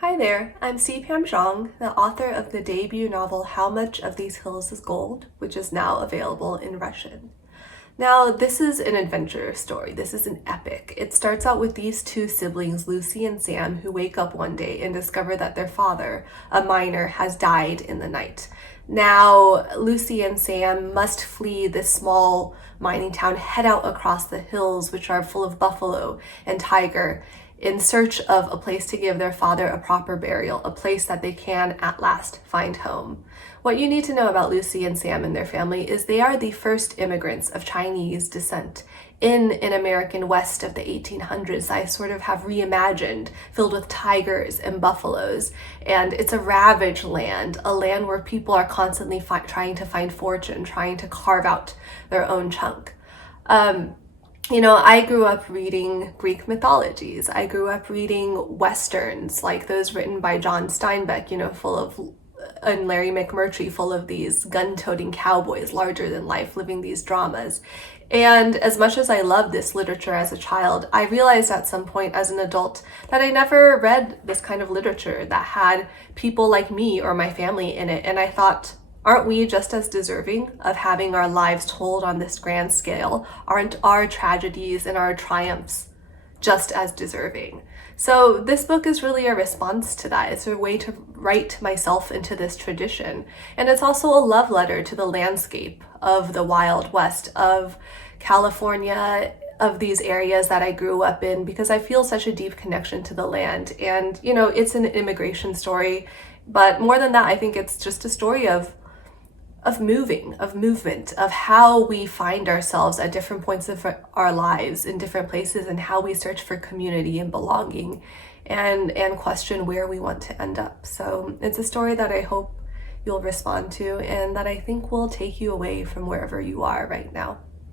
Hi there, I'm Si Pamžань, the author of the debut novel How Much of These Hills is Gold, which is now available in Russian. Now, this is an adventure story. This is an epic. It starts out with these two siblings, Lucy and Sam, who wake up one day and discover that their father, a miner, has died in the night. Now, Lucy and Sam must flee this small mining town, head out across the hills, which are full of buffalo and tiger, in search of a place to give their father a proper burial, a place that they can at last find home. What you need to know about Lucy and Sam and their family is they are the first immigrants of Chinese descent in an American West of the 1800s. I sort of have reimagined, filled with tigers and buffaloes, and it's a ravaged land, a land where people are constantly trying to find fortune, trying to carve out their own chunk. I grew up reading Greek mythologies. I grew up reading Westerns like those written by John Steinbeck, and Larry McMurtry, full of these gun-toting cowboys, larger than life, living these dramas. And as much as I loved this literature as a child, I realized at some point as an adult that I never read this kind of literature that had people like me or my family in it. And I thought, aren't we just as deserving of having our lives told on this grand scale? Aren't our tragedies and our triumphs just as deserving? So this book is really a response to that. It's a way to write myself into this tradition. And it's also a love letter to the landscape of the Wild West, of California, of these areas that I grew up in, because I feel such a deep connection to the land. And, it's an immigration story. But more than that, I think it's just a story of movement, of how we find ourselves at different points of our lives in different places, and how we search for community and belonging and question where we want to end up. So it's a story that I hope you'll respond to and that I think will take you away from wherever you are right now.